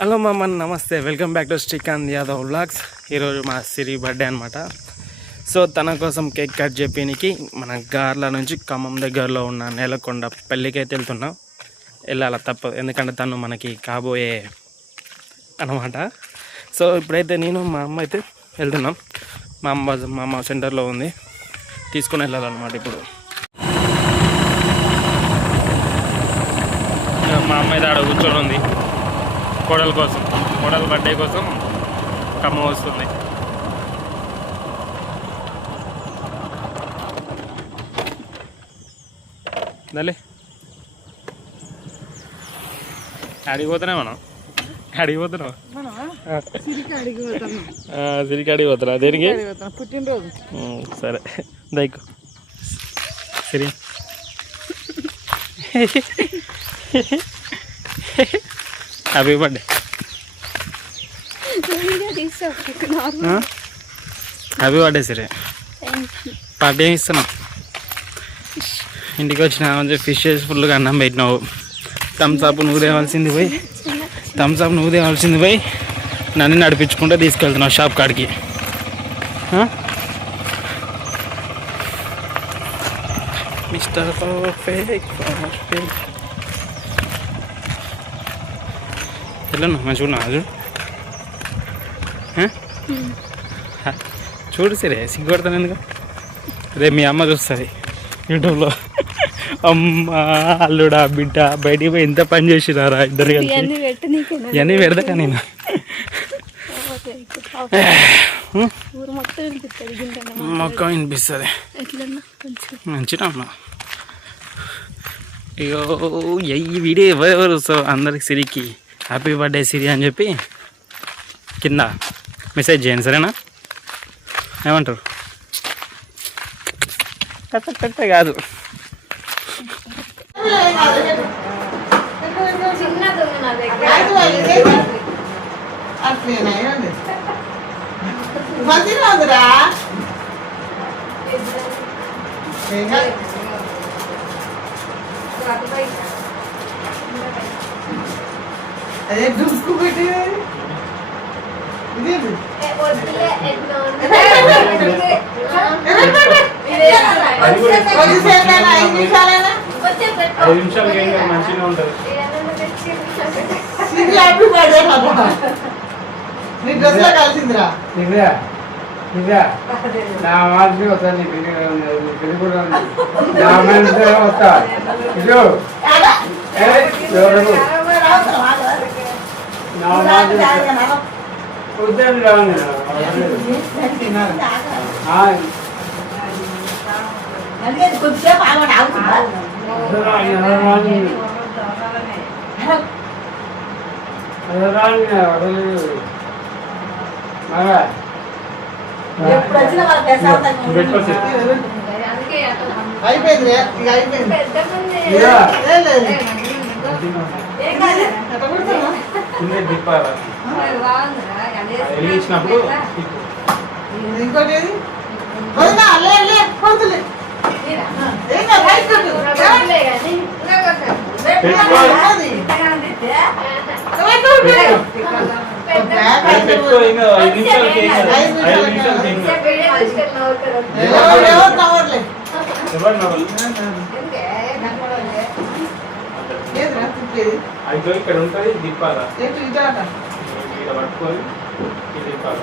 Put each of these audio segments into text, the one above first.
Hello మామ, నమస్తే. Welcome back to Srikanth Yadav vlogs. ఈరోజు మా సిరి బర్త్డే అనమాట. సో తన కోసం కేక్ కట్ చెప్పడానికి మన గార్ల నుంచి ఖమ్మం దగ్గరలో ఉన్న నేలకొండ పెళ్ళికైతే వెళ్తున్నాం. వెళ్ళాల తప్పదు, ఎందుకంటే తను మనకి కాబోయే అనమాట. సో ఇప్పుడైతే నేను మా అమ్మ అయితే వెళ్తున్నాం. మా అమ్మ సెంటర్లో ఉంది, తీసుకొని వెళ్ళాలన్నమాట. ఇప్పుడు మా అమ్మ అయితే ఆడ కూర్చొని ఉంది కోడల కోసం, కోడల బర్త్డే కోసం ఖమ్మం వస్తుంది. దలే అడిగిపోతున్నాయి మనం, అడిగిపోతున్నావు సిరికి అడిగిపోతున్నా దేనికి? పుట్టినరోజు. సరే దైకు Siri. Happy birthday. Happy birthday Siri. Party ఏమి ఇస్తున్నావు? ఇంటికి వచ్చిన ఫిషెస్ ఫుల్గా అన్నం పెట్టినావు. థమ్స్అప్ నువ్వు తేవాల్సింది పోయి నన్ను నడిపించుకుంటూ తీసుకెళ్తున్నావు షాప్ కాడికి. మిస్టర్ వెళ్ళను మంచిగా అది చూడు సరే, సిగ్గుపడతాను ఎందుకు? రేపు మీ అమ్మ చూస్తుంది యూట్యూబ్లో. అమ్మ అల్లుడా బిడ్డ బయటికి పోయి ఎంత పని చేసినారా ఇద్దరు కలిసి. ఇవన్నీ పెడతా నేను. మొక్క వినిపిస్తుంది మంచిగా ఉన్నా. అయ్యో ఈ వీడియో ఎవరెవరు సో అందరికి సిరికి హ్యాపీ బర్త్డే సిరి అని చెప్పి కింద మెసేజ్ చేయండి, సరేనా? ఏమంటారు? కట్ట కాదు, అదే దుక్కు పెట్టి మంచిగా ఉంటుంది. నీ డ్రెస్ లో కలిసిందిరా. నా మనసు వస్తా, నీ పెళ్లి కూడా నా మనసు వస్తా. ఇదో ఉద్యోగం రావాలి. కొద్దిసేపు ఆగండి, ఆగుతుందా? ఎప్పుడు వచ్చినా వాళ్ళ అయిపోయింది, ఇక అయిపోయింది. ఇంకోటి అయితే ఇక్కడ ఉంటుంది దిప్పాలా పట్టుకొని దిప్పాలి.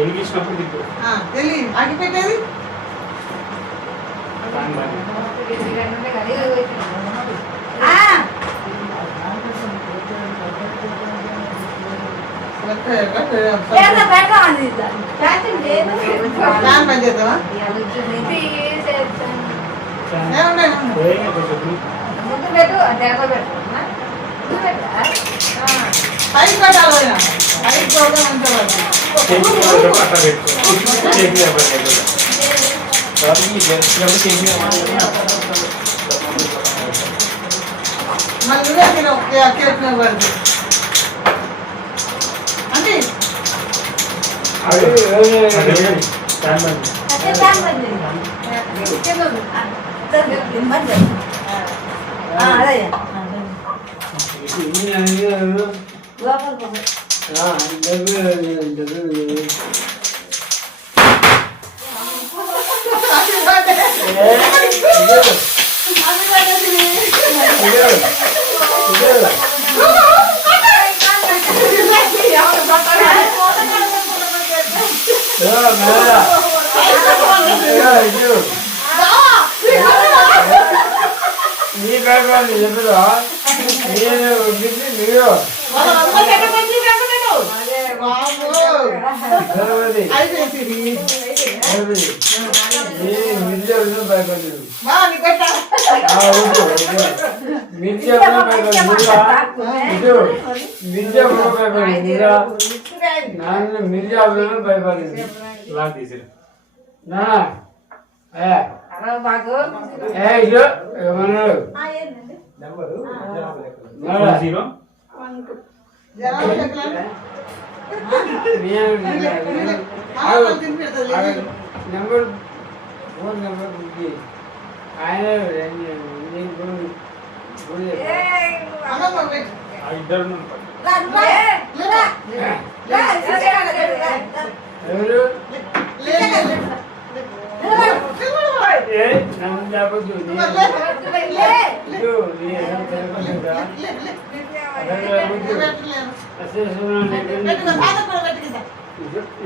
వెలిగించినప్పుడు దిప్పు ఆగిపెట్టేది. నీ పేపర్ ఎదురు నేను మీరు మిర్జాబులను భయపడింది ఏమన్నాడు నెంబర్ ఫోన్ నెంబర్ ఆయన ఎవరు నన్ను చెప్పచ్చు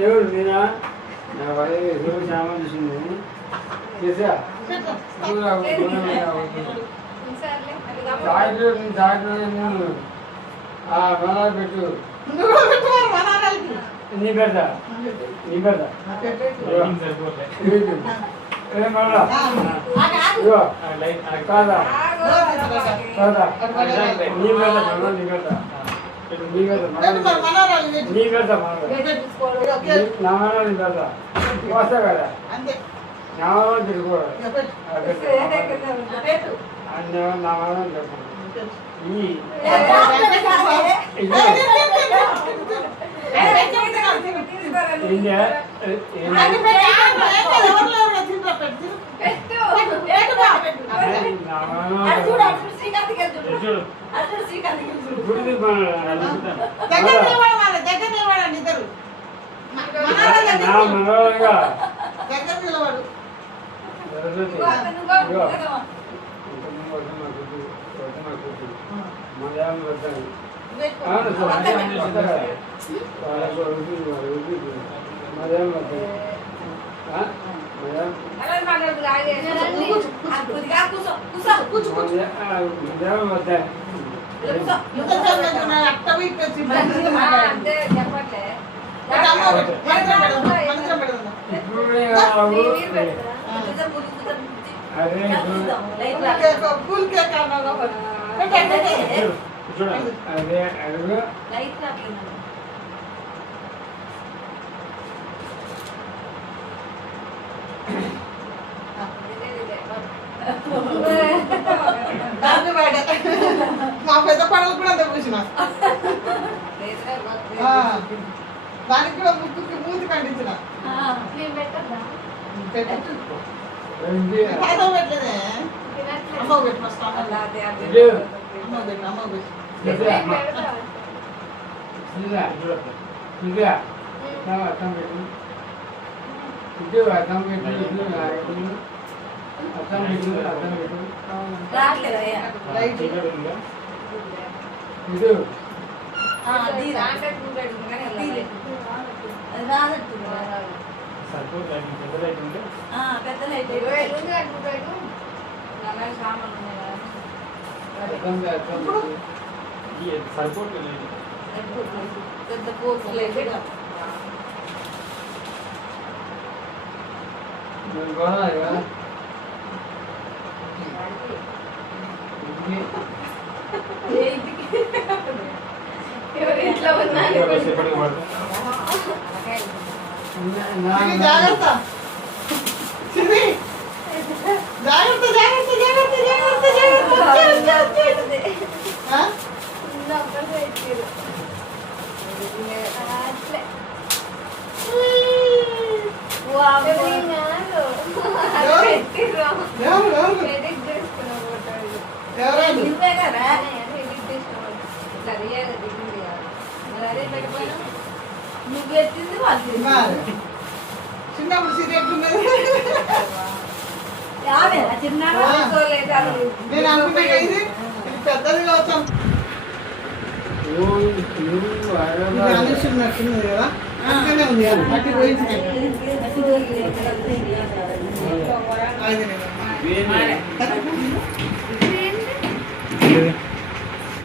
ఎవరు నేనా నా వయసు సామాన్సింది చేసా మన పెట్టు నీ పెడతా నీ పెడతా కాదా కాదా నీ పెడతా నీ పెడతా నీ పెడతా నా నీ పెడతా వస్తా కదా నా తిరుగుకోవాలి నా అదే అడుగు మా పెద్ద పడలు కూడా అంత పూసిన దానికి కూడా ముక్కుకి మూతి ఖండించిన పెట్టలేదే అమ్మ పెట్టు ఫస్ట్ అమ్మ పెట్టు అమ్మ పెట్టు అర్థం పెట్టు ఇది అర్థం పెట్టు అర్థం పెట్టు అర్థం పెట్టు ఇది పెద్ద కోర్సులు జాగ్రత్త జాగ్రత్త జాగ్రత్త జాగ్రత్త జాగ్రత్త నువ్వు ఎత్తింది వాళ్ళు మరి. చిన్నప్పుడు సిగరెట్ ఉన్నది చిన్నగా నేను అనుకున్నా కదా ఇది పెద్దది కావచ్చు ఇది అనుకున్నట్టున్నది కదా అక్కడనే ఉంది కదా అట్టి పోయింది అది